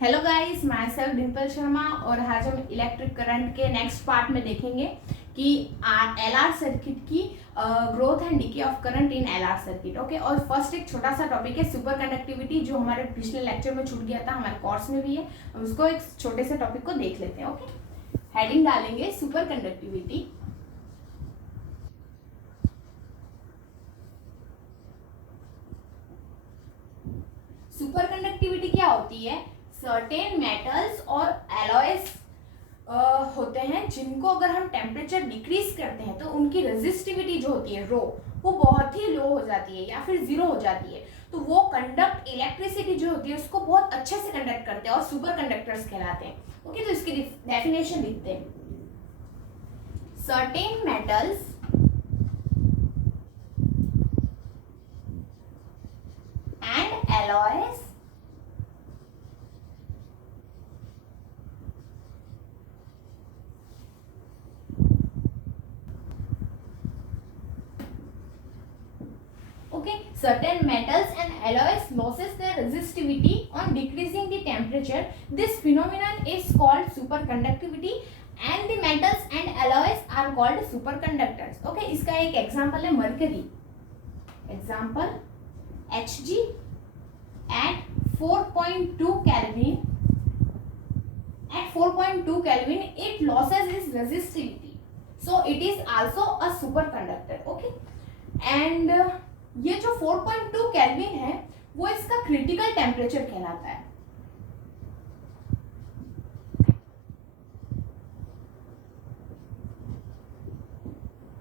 Hello guys, my self Dimple Sharma और आज हम इलेक्ट्रिक करंट के नेक्स्ट पार्ट में देखेंगे कि एलआर सर्किट की growth and decay of current in LR circuit. Okay, और फर्स्ट एक छोटा सा टॉपिक है सुपर कंडक्टिविटी, जो हमारे पिछले लेक्चर में छूट गया था, हमारे कोर्स में भी है। हम उसको एक छोटे से टॉपिक को देख लेते हैं। ओके, हेडिंग डालेंगे सुपर कंडक्टिविटी। सुपर कंडक्टिविटी क्या होती है? सर्टेन मेटल्स और एलॉयस होते हैं जिनको अगर हम टेम्परेचर डिक्रीज करते हैं तो उनकी रेजिस्टिविटी जो होती है रो, वो बहुत ही लो हो जाती है या फिर जीरो हो जाती है। तो वो कंडक्ट इलेक्ट्रिसिटी जो होती है उसको बहुत अच्छे से कंडक्ट करते हैं और सुपर कंडक्टर्स कहलाते हैं। ओके, तो इसकी डेफिनेशन लिखते हैं। Certain metals and Alois certain metals and alloys loses their resistivity on decreasing the temperature. This phenomenon is called superconductivity and the metals and alloys are called superconductors. Okay, इसका एक example है mercury. Example Hg at 4.2 Kelvin. At 4.2 Kelvin it loses its resistivity, so it is also a superconductor. Okay, and ये जो 4.2 kelvin है वो इसका critical temperature कहलाता है।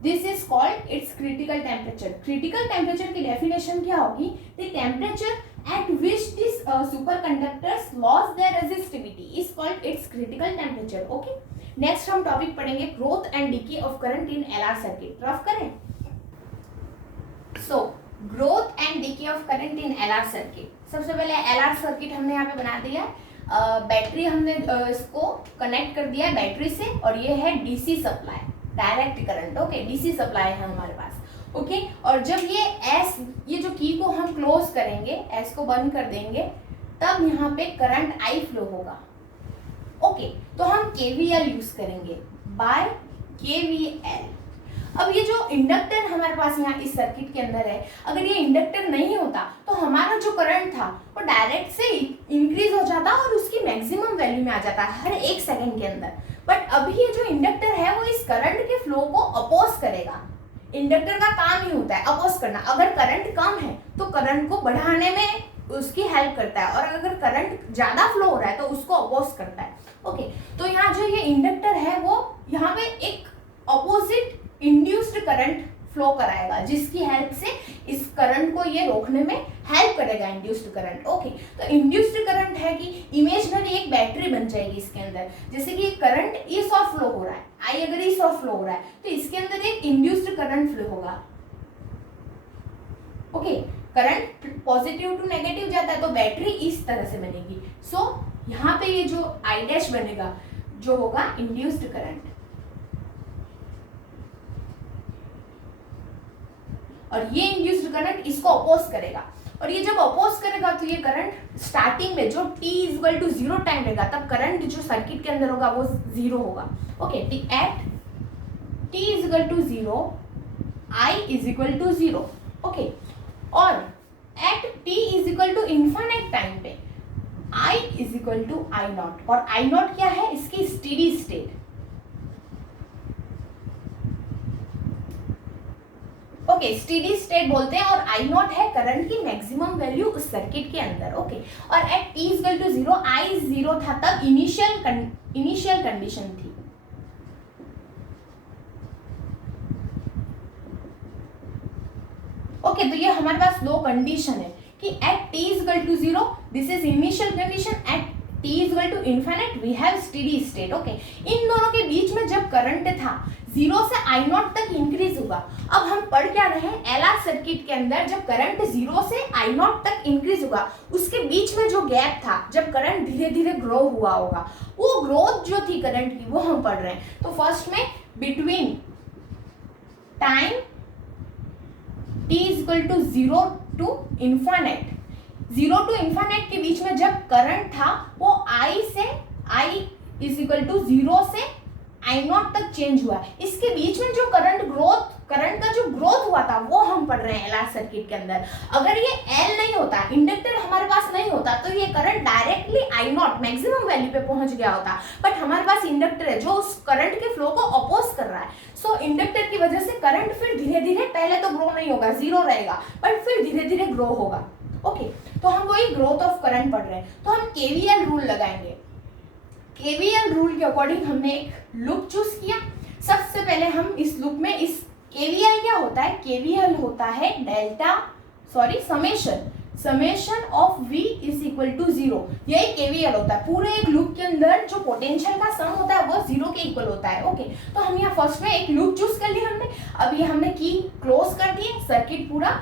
This is called its critical temperature. Critical temperature की definition क्या होगी? The temperature at which this super conductors loss their resistivity is called its critical temperature. Okay, next हम टॉपिक पढ़ेंगे growth and decay of current in LR circuit. Rough करें। So growth and decay of current in LR circuit. सबसे पहले LR circuit हमने यहाँ पे बना दिया। बैटरी हमने इसको कनेक्ट कर दिया है बैटरी से, और ये है DC supply, direct current. Okay, DC supply है हमारे पास। ओके, और जब ये जो की को हम क्लोज करेंगे, एस को बंद कर देंगे, तब यहाँ पे करंट आई फ्लो होगा। ओके, तो हम केवीएल यूज करेंगे, बाय केवीएल। अब ये जो इंडक्टर हमारे पास यहाँ इस सर्किट के अंदर है, अगर ये इंडक्टर नहीं होता तो हमारा जो करंट था वो डायरेक्ट से इंक्रीज हो जाता और उसकी मैक्सिमम वैल्यू में आ जाता है हर एक सेकंड के अंदर। बट अभी ये जो इंडक्टर है वो इस करंट के फ्लो को अपोज करेगा। इंडक्टर का काम ही होता है अपोज करना। अगर करंट कम है तो करंट को बढ़ाने में उसकी हेल्प करता है, और अगर करंट ज्यादा फ्लो हो रहा है तो उसको अपोज करता है। ओके, तो यहाँ जो ये इंडक्टर है वो यहाँ पे एक अपोजिट इंड्यूस्ड करंट फ्लो कराएगा, जिसकी हेल्प से इस करंट को ये रोकने में हेल्प करेगा इंड्यूस्ड करंट। ओके, तो इंड्यूस्ड करंट है कि इमेजिनरी एक बैटरी बन जाएगी इसके अंदर। जैसे कि करंट इस ऑफ फ्लो हो रहा है, आई अगर इस ऑफ फ्लो हो रहा है तो इसके अंदर एक इंड्यूस्ड करंट फ्लो होगा। Okay, current positive to negative जाता है तो बैटरी इस तरह से बनेगी। सो यहाँ पे ये जो आई डैश बनेगा जो होगा इंड्यूस्ड करंट, और ये इंड्यूस्ड करंट इसको अपोज करेगा। और ये जब अपोज करेगा तो ये करंट स्टार्टिंग में जो t इक्वल टू 0 टाइम रहेगा तब करंट जो सर्किट के अंदर होगा वो 0 होगा। Okay, at t equal to 0 I equal to 0। Okay, और at t equal to infinite time पे I equal to I not, और I नॉट क्या है? इसकी steady state. Okay, steady state बोलते हैं, और आई नॉट है करंट की मैक्सिमम वैल्यू उस सर्किट के अंदर। ओके, और at t equal to 0 I 0 था तब इनिशियल कंडीशन थी। ओके, तो ये हमारे पास दो कंडीशन है कि at t equal to 0 this is initial condition, at t equal to infinite we have steady state. Okay, इन दोनों के बीच में जब करंट था 0 से आई नॉट तक इंक्रीज होगा। अब हम पढ़ क्या रहे हैं? एलआर सर्किट के अंदर जब करंट 0 से आई नॉट तक इंक्रीज होगा, उसके बीच में जो गैप था जब करंट धीरे धीरे ग्रो हुआ होगा, वो ग्रोथ जो थी करंट की वो हम पढ़ रहे हैं। तो फर्स्ट में between time t equal to 0 to infinite, 0 to infinite के बीच में जब करंट था वो आई इज इक्वल टू 0 से I0 तक चेंज हुआ है। इसके बीच में जो करंट का जो ग्रोथ हुआ था वो हम पढ़ रहे हैं LR सर्किट के अंदर। अगर ये L नहीं होता, इंडक्टर हमारे पास नहीं होता, तो ये current directly I0 maximum value पे पहुंच गया होता। बट हमारे पास इंडक्टर है जो उस करंट के फ्लो को अपोज कर रहा है। सो इंडक्टर की वजह से करंट फिर धीरे धीरे, पहले तो ग्रो नहीं होगा, 0 रहेगा, बट फिर धीरे धीरे ग्रो होगा। ओके, तो हम वही ग्रोथ ऑफ करंट पढ़ रहे हैं। तो हम KVL रूल लगाएंगे। KVL रूल के अकॉर्डिंग हमने एक लूप चूज किया। सबसे पहले हम इस लूप में, इस KVL क्या होता है, KVL होता है summation of V is equal to 0। यही KVL होता है। पूरे एक लूप के अंदर जो पोटेंशियल का सम होता है वो 0 के इक्वल होता है। ओके, तो हम यहाँ फर्स्ट में एक लूप चूज कर लिया हमने। अब ये हमने की क्लोज कर दिए, सर्किट पूरा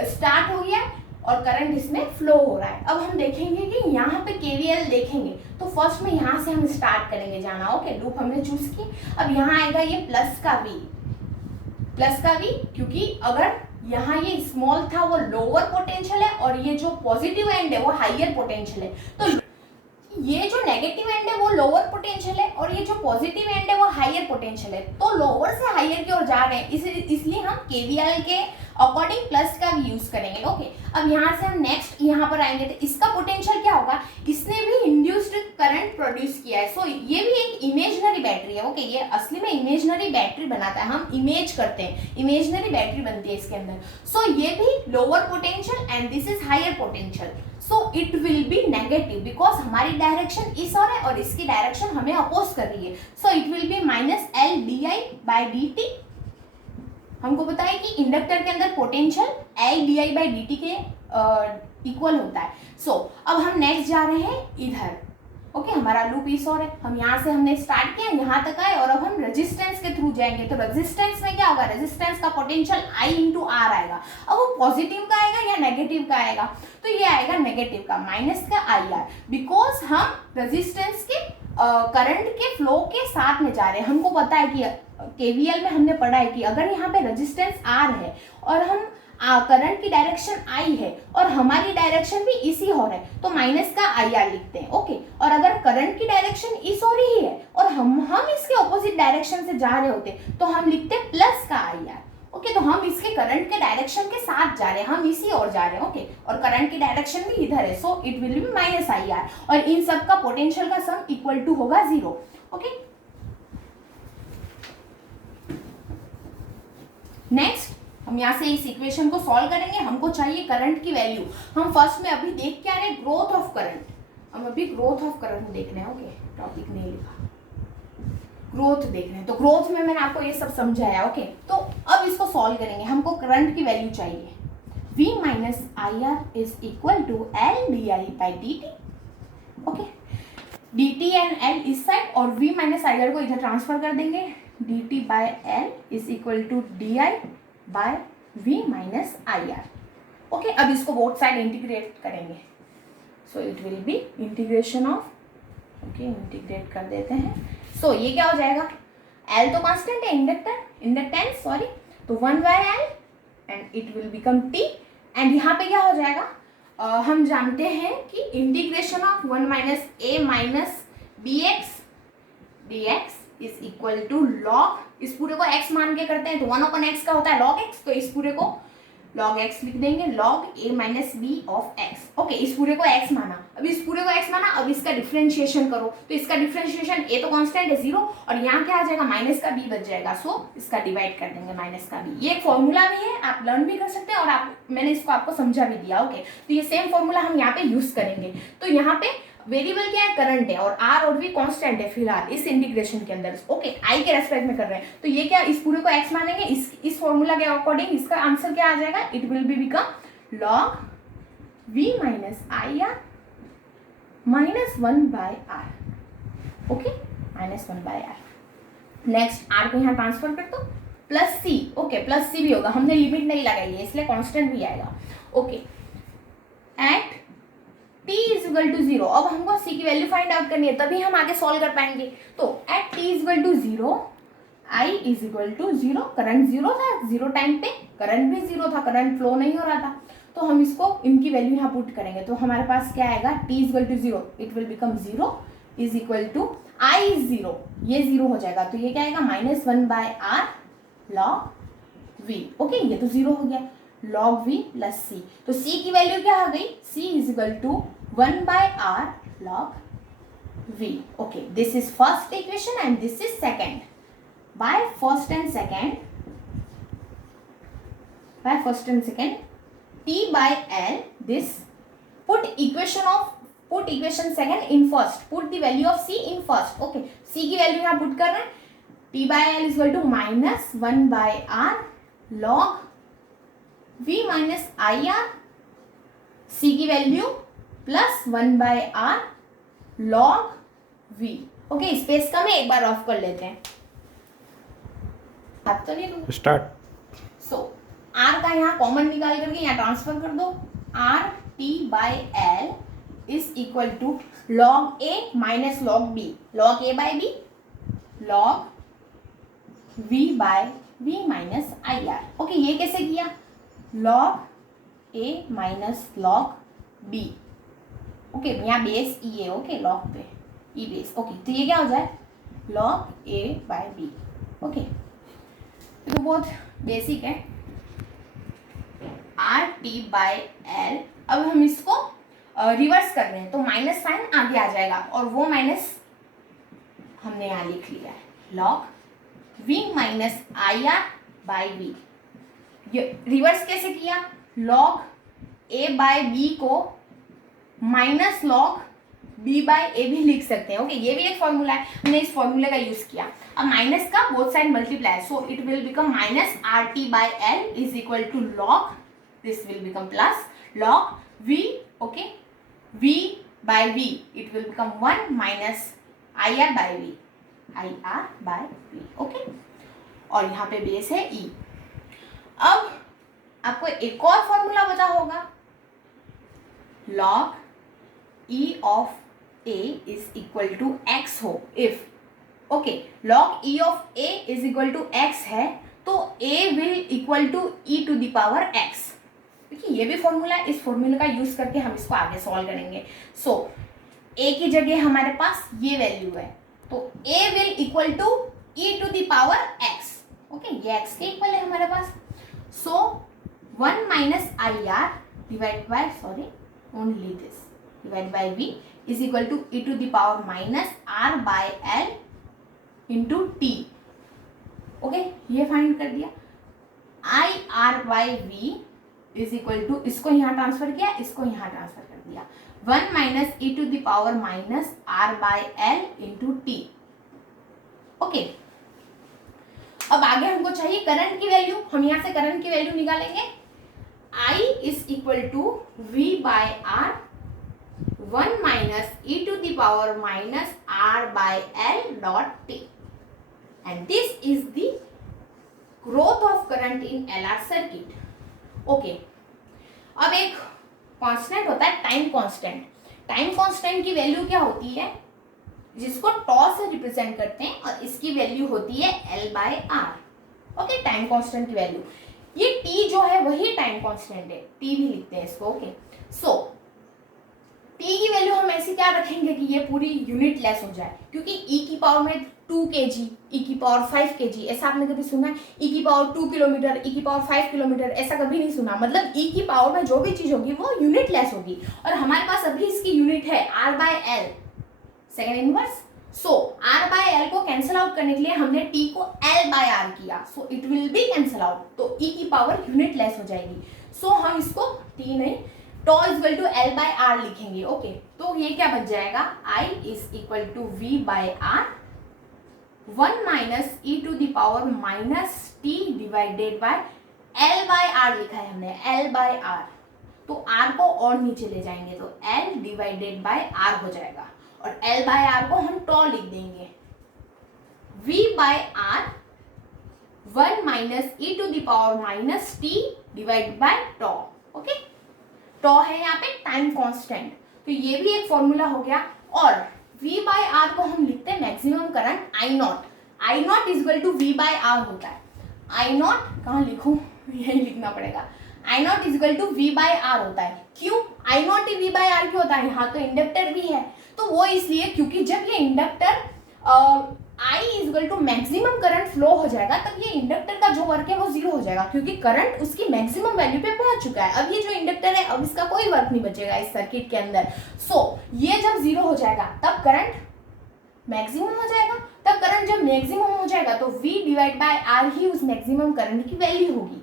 स्टार्ट हो गया है और करंट इसमें फ्लो हो रहा है। अब हम देखेंगे कि यहाँ पे KVL देखेंगे तो फर्स्ट में यहाँ से हम स्टार्ट करेंगे जाना। ओके, लूप हमने चूज की। अब यहाँ आएगा ये प्लस का V, क्योंकि अगर यहाँ ये स्मॉल था वो लोअर पोटेंशियल है और ये जो पॉजिटिव एंड है वो हायर पोटेंशियल है। तो ये जो नेगेटिव एंड है वो लोअर पोटेंशियल है और ये जो पॉजिटिव एंड है वो हायर पोटेंशियल है। तो लोअर से हायर की ओर जा रहे हैं, इसलिए हम KVL के अकॉर्डिंग प्लस का भी यूज करेंगे। ओके, अब यहाँ से हम नेक्स्ट यहाँ पर आएंगे तो इसका पोटेंशियल क्या होगा, इसने भी इंड्यूस्ड करंट प्रोड्यूस किया है। सो ये भी एक इमेजिनरी बैटरी है। ओके, ये असली में इमेजिनरी बैटरी बनाता है, हम इमेज करते हैं, इमेजिनरी बैटरी बनती है इसके अंदर। सो ये भी lower potential and this is higher potential. So it will be negative because हमारी डायरेक्शन इस ओर है और इसकी डायरेक्शन हमें अपोज कर रही है। सो it will B minus L di/dt। हमको पता है कि इंडक्टर के अंदर पोटेंशियल L di/dt के इक्वल होता है। सो अब हम नेक्स्ट जा रहे हैं इधर। ओके, हमारा लूप इस और है, हम यहाँ से हमने स्टार्ट किया, यहाँ तक आए और अब हम रेजिस्टेंस के थ्रू जाएंगे। तो रेजिस्टेंस में क्या होगा, रेजिस्टेंस का पोटेंशियल I × R आएगा। अब वो पॉजिटिव का आएगा या नेगेटिव का आएगा, तो ये आएगा नेगेटिव का, माइनस का IR, बिकॉज हम रेजिस्टेंस के करंट के फ्लो के साथ में जा रहे हैं। हमको पता है कि KVL में हमने पढ़ा है कि अगर यहाँ पे रेजिस्टेंस R है और हम करंट की डायरेक्शन I है और हमारी डायरेक्शन भी इसी हो रहा है तो माइनस का IR लिखते हैं। ओके, और अगर करंट की डायरेक्शन इस हो रही है और हम इसके ऑपोजिट डायरेक्शन से जा रहे होते तो हम लिखते हैं प्लस का IR। ओके, तो हम इसके करंट के डायरेक्शन के साथ जा रहे हैं, हम इसी ओर जा रहे हैं। ओके, और करंट की डायरेक्शन भी इधर है, सो it will B minus IR और इन सब का पोटेंशियल का सम इक्वल टू होगा 0। ओके, नेक्स्ट हम यहाँ से इस इक्वेशन को सॉल्व करेंगे। हमको चाहिए करंट की वैल्यू। हम फर्स्ट में अभी देख के आ रहे हैं ग्रोथ ऑफ करंट, हम अभी ग्रोथ ऑफ करंट देख रहे हैं। ओके, टॉपिक नहीं लिखा, ग्रोथ देख रहे हैं। तो ग्रोथ में मैंने आपको ये सब समझाया। ओके, तो अब इसको सॉल्व करेंगे। हमको करंट की वैल्यू चाहिए, V minus IR is equal to L di/dt। Okay, dt and L इस साइड और V माइनस IR को इधर ट्रांसफर कर देंगे, dt/L is equal to di/V minus IR। Okay, अब इसको बोथ साइड इंटीग्रेट करेंगे। So it will be integration of, okay integrate कर देते हैं। सो ये क्या हो जाएगा, L तो कांस्टेंट है, इंडक्टेंस सॉरी, तो 1/L and it will become T and यहाँ पे क्या हो जाएगा, हम जानते हैं कि integration of 1 minus A minus BX dx is equal to log, इस पूरे को x मान के करते हैं तो 1/x का होता है log x, तो इस पूरे को log x लिख देंगे, log a minus b of x। Okay, इस पूरे को x माना, अब इस पूरे को x माना, अब इसका डिफरेंशिएशन करो तो इसका डिफरेंशिएशन a तो कांस्टेंट है 0 और यहाँ क्या आ जाएगा, माइनस का b बच जाएगा। सो इसका डिवाइड कर देंगे माइनस का b। ये एक फॉर्मूला भी है, आप लर्न भी कर सकते हैं और मैंने इसको आपको समझा भी दिया। ओके, तो ये सेम फॉर्मूला हम यहाँ पे यूज करेंगे। तो यहाँ पे वेरिएबल क्या है, करंट है और R और V कांस्टेंट है फिलहाल इस इंटीग्रेशन के अंदर। ओके, I के रेस्पेक्ट में कर रहे हैं तो ये क्या, इस पूरे को x मानेंगे, इस फॉर्मूला के अकॉर्डिंग इसका आंसर क्या आ जाएगा, it will be become log V minus IR minus 1/R। Okay, minus 1/R। Next R को यहाँ ट्रांसफर कर दो, plus C। Okay, plus C भी होगा, हमने लिमिट नहीं लगाई है इसलिए कांस्टेंट भी आएगा। Okay, at t is equal to 0। अब हमको c की वैल्यू फाइंड आउट करनी है, तभी हम आगे सॉल्व कर पाएंगे। तो at t is equal to 0, I is equal to 0, current 0 था, 0 टाइम पे करंट भी 0 था, करंट फ्लो नहीं हो रहा था। तो हम इसको इनकी वैल्यू यहाँ पुट करेंगे तो हमारे पास क्या आएगा, t is equal to 0, it will become 0 is equal to I is 0, ये 0 हो जाएगा तो ये क्या आएगा -1/r log v। ओके, ये तो 0 हो गया, log v प्लस c, तो c की वैल्यू क्या आ गई, c is equal to 1/r log v। Okay, this is first equation and this is second. by first and second t by l, this put equation second in first, put the value of c in first। okay, c की value यहाँ put कर रहे हैं, t by l is equal to -1/r log v minus ir, c की value plus 1/r log v। Okay, space का मैं एक बार of कर लेते हैं, अब तो नहीं स्टार्ट। सो r का यहाँ कॉमन निकाल करके यहाँ ट्रांसफर कर दो, r t by l is equal to log a minus log b, log a by b log v by v minus I R. Okay, ये कैसे किया, log a minus log b। Okay, यहाँ base e है, okay log पे e base. Okay, तो ये क्या हो जाए log a by b। Okay, तो बहुत बेसिक है, आर टी बाई एल। अब हम इसको रिवर्स कर रहे हैं तो माइनस साइन आगे आ जाएगा और वो माइनस हमने यहाँ लिख लिया है, log V minus I R by V. ये रिवर्स कैसे किया, लॉग ए बाय बी को minus log B by A भी लिख सकते हैं। ओके, ये भी एक फॉर्मूला है, हमने इस फॉर्मूले का यूज किया। अब माइनस का both side multiply, so it will become minus R T by L is equal to log, this will become plus log V. Okay, V by V it will become 1 minus I R by V, I R by V. Okay, और यहाँ पे base है ई। अब आपको एक और formula बचा होगा, log E of a is equal to x हो if, okay, log e of a is equal to x है तो a will equal to e to the power x। देखिए ये भी फॉर्मूला है, इस फॉर्मूले का यूज करके हम इसको आगे सॉल्व करेंगे। सो a की जगह हमारे पास ये वैल्यू है तो a will equal to e to the power x। Okay, ये x के इक्वल है हमारे पास। सो 1 minus I are divide by only this divide by v is equal to e to the power minus r by l into t। Okay, ये find कर दिया, i r by v is equal to, इसको यहाँ transfer किया, इसको यहाँ transfer कर दिया, 1 minus e to the power minus r by l into t। Okay, अब आगे हमको चाहिए करंट की वैल्यू, हम यहाँ से करंट की वैल्यू निकालेंगे, I is equal to v by r 1 minus e to the power minus r by l dot t, and this is the growth of current in LR circuit। Okay, अब एक constant होता है time constant. Time constant की value क्या होती है, जिसको टॉ से रिप्रेजेंट करते हैं, और इसकी वैल्यू होती है L by R। Okay, time constant की वैल्यू, ये T जो है वही टाइम कांस्टेंट है, T भी लिखते हैं इसको। ओके, सो T की वैल्यू हम ऐसे क्या रखेंगे कि ये पूरी यूनिट लेस हो जाए, क्योंकि e की पावर में 2 kg, e की पावर 5 kg, ऐसा आपने कभी सुना है? e की पावर 2 किलोमीटर, e की पावर 5 किलोमीटर, ऐसा कभी नहीं सुना। मतलब e की पावर में जो भी चीज होगी वो यूनिट लेस होगी, और हमारे पास अभी इसकी यूनिट है r by l second inverse. So r by l को कैंसिल आउट करने के लिए हमने t को l बाय r किया, so it will be cancel out, तो e की पावर यूनिट लेस हो जाएगी। सो हम इसको t नहीं, tau is equal to L by R लिखेंगे। ओके, तो ये क्या बच जाएगा, I is equal to V by R 1 minus E to the power minus T divided by L by R लिखा है हमने, एल बाय आर, तो r को और नीचे ले जाएंगे तो l डिवाइडेड बाय r हो जाएगा, और l बाय r को हम टॉ लिख देंगे, v by R 1 minus E to the power minus T divided by tau. Okay, tau है यहाँ पे टाइम कांस्टेंट, तो ये भी एक फॉर्मूला हो गया। और v बाय आर को हम लिखते हैं maximum current I not, I not is equal to v by R होता है। I नॉट कहाँ लिखूं, यही लिखना पड़ेगा, I not is equal to V by R होता है। क्यों I not V by R क्यों होता है, यहाँ तो इंडक्टर भी है, तो वो इसलिए क्योंकि जब ये inductor I is equal to maximum current flow हो जाएगा तब ये इंडक्टर का जो वर्क है वो जीरो हो जाएगा, क्योंकि करंट उसकी मैक्सिमम वैल्यू पे पहुंच चुका है। अब ये जो इंडक्टर है अब इसका कोई वर्क नहीं बचेगा इस सर्किट के अंदर। ये जब जीरो हो जाएगा तब करंट मैक्सिमम हो जाएगा, तब करंट जब मैक्सिमम हो जाएगा तो V डिवाइड बाय R ही उस मैक्सिमम करंट की वैल्यू होगी।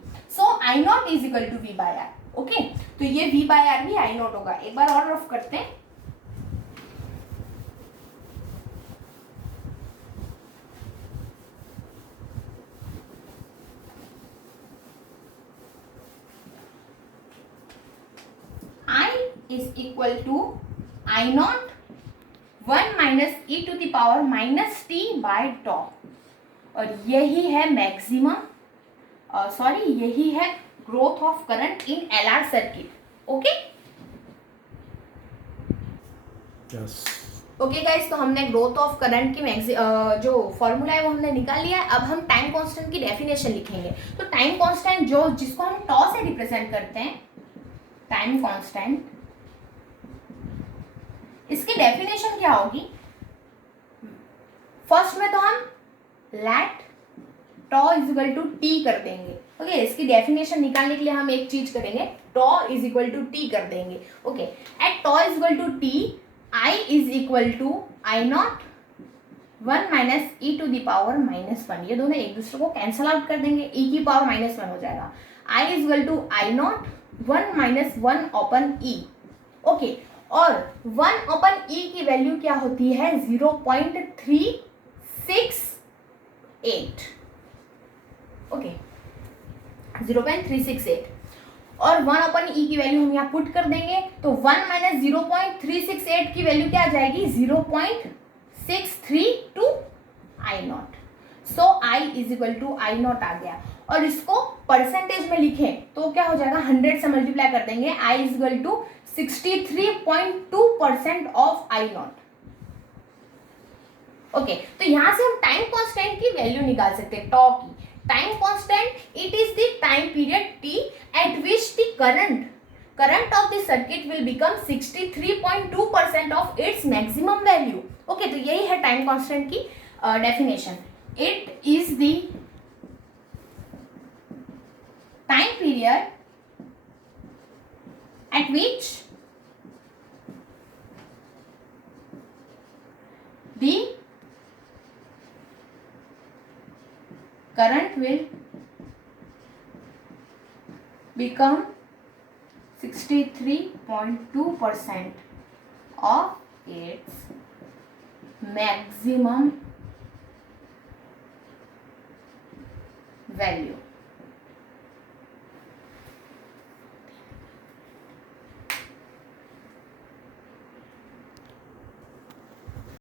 I not is equal to V by R। Okay, तो ये V बाय R भी आई नॉट होगा। एक बार और रफ करते हैं। is equal to I naught 1 minus e to the power minus t by tau, और यही है मैक्सिमम यही है growth of current in LR circuit. Okay okay guys, तो हमने ग्रोथ ऑफ करंट की जो फॉर्मूला है वो हमने निकाल लिया है। अब हम टाइम कांस्टेंट की डेफिनेशन लिखेंगे। तो टाइम कांस्टेंट जिसको हम टॉ से रिप्रेजेंट करते हैं, टाइम कांस्टेंट, इसकी डेफिनेशन क्या होगी? फर्स्ट में तो हम let tau is equal to T कर देंगे। ओके, इसकी डेफिनेशन निकालने के लिए हम एक चीज करेंगे, tau is equal to T कर देंगे। Okay, at tau is equal to T I is equal to I not 1 minus E to the power -1। ये दोनों एक दूसरे को कैंसल आउट कर देंगे, ई की पावर -1 हो जाएगा। I is equal to I not 1 minus 1 upon e. Okay, और 1 अपॉन ई की वैल्यू क्या होती है? 0.368। ओके, 0.368, और 1 अपॉन ई की वैल्यू हम यहाँ पुट कर देंगे, तो 1 माइनस 0.368 की वैल्यू क्या आ जाएगी? 0.632 I not. I is equal to I not आ गया। और इसको परसेंटेज में लिखें तो क्या हो जाएगा? 100 से मल्टीप्लाई कर देंगे, I is equal to 63.2% of I not. Okay, तो यहां से हम टाइम कांस्टेंट की वैल्यू निकाल सकते हैं, टॉ की। Time constant, it is the time period t eight which the current of the circuit will become 63.2% of its maximum value. Okay, तो यही है टाइम कांस्टेंट की definition. It is the time period at which the current will become 63.2% of its maximum value।